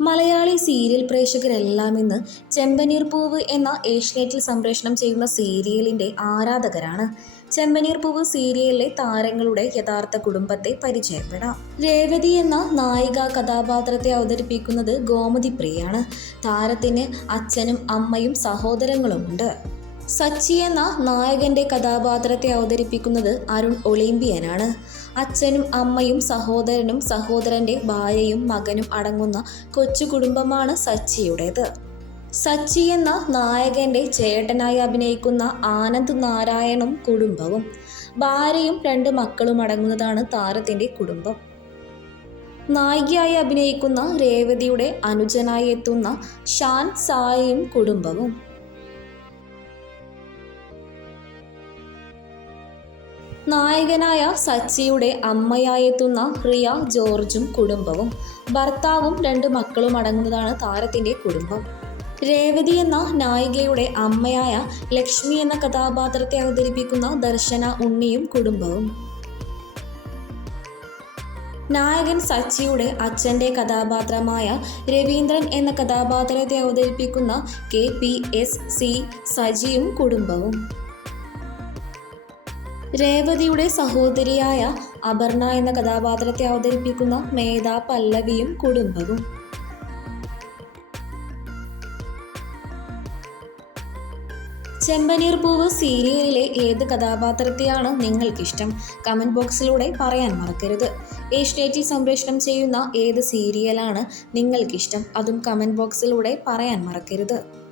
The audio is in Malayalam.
മലയാളി സീരിയൽ പ്രേക്ഷകരെല്ലാം ഇന്ന് ചെമ്പനീർ പൂവ് എന്ന ഏഷ്യനെറ്റിൽ സംപ്രേഷണം ചെയ്യുന്ന സീരിയലിന്റെ ആരാധകരാണ്. ചെമ്പനീർ പൂവ് സീരിയലിലെ താരങ്ങളുടെ യഥാർത്ഥ കുടുംബത്തെ പരിചയപ്പെടാം. രേവതി എന്ന നായിക കഥാപാത്രത്തെ അവതരിപ്പിക്കുന്നത് ഗോമതി പ്രിയാണ് താരത്തിന് അച്ഛനും അമ്മയും സഹോദരങ്ങളുമുണ്ട്. സച്ചി എന്ന നായകന്റെ കഥാപാത്രത്തെ അവതരിപ്പിക്കുന്നത് അരുൺ ഒളിമ്പിയനാണ്. അച്ഛനും അമ്മയും സഹോദരനും സഹോദരന്റെ ഭാര്യയും മകനും അടങ്ങുന്ന കൊച്ചു കുടുംബമാണ് സച്ചിയുടേത്. സച്ചി എന്ന നായകന്റെ ചേട്ടനായി അഭിനയിക്കുന്ന ആനന്ദ് നാരായണും കുടുംബവും. ഭാര്യയും രണ്ട് മക്കളും അടങ്ങുന്നതാണ് താരത്തിന്റെ കുടുംബം. നായികയായി അഭിനയിക്കുന്ന രേവതിയുടെ അനുജനായി എത്തുന്ന ഷാൻ സായിയും കുടുംബവും. നായകനായ സച്ചിയുടെ അമ്മയായെത്തുന്ന റിയ ജോർജും കുടുംബവും ഭർത്താവും രണ്ട് മക്കളും അടങ്ങുന്നതാണ് താരത്തിന്റെ കുടുംബം. രേവതി എന്ന നായികയുടെ അമ്മയായ ലക്ഷ്മി എന്ന കഥാപാത്രത്തെ അവതരിപ്പിക്കുന്ന ദർശന ഉണ്ണിയും കുടുംബവും. നായകൻ സച്ചിയുടെ അച്ഛന്റെ കഥാപാത്രമായ രവീന്ദ്രൻ എന്ന കഥാപാത്രത്തെ അവതരിപ്പിക്കുന്ന കെ പി എസ് സി സജിയും കുടുംബവും. രേവതിയുടെ സഹോദരിയായ അപർണ എന്ന കഥാപാത്രത്തെ അവതരിപ്പിക്കുന്ന മേധ പല്ലവിയും കുടുംബവും. ചെമ്പനീർ പൂവ് സീരിയലിലെ ഏത് കഥാപാത്രത്തെയാണ് നിങ്ങൾക്കിഷ്ടം? കമന്റ് ബോക്സിലൂടെ പറയാൻ മറക്കരുത്. ഏഷ്യാനെറ്റിൽ സംപ്രേഷണം ചെയ്യുന്ന ഏത് സീരിയലാണ് നിങ്ങൾക്കിഷ്ടം? അതും കമന്റ് ബോക്സിലൂടെ പറയാൻ മറക്കരുത്.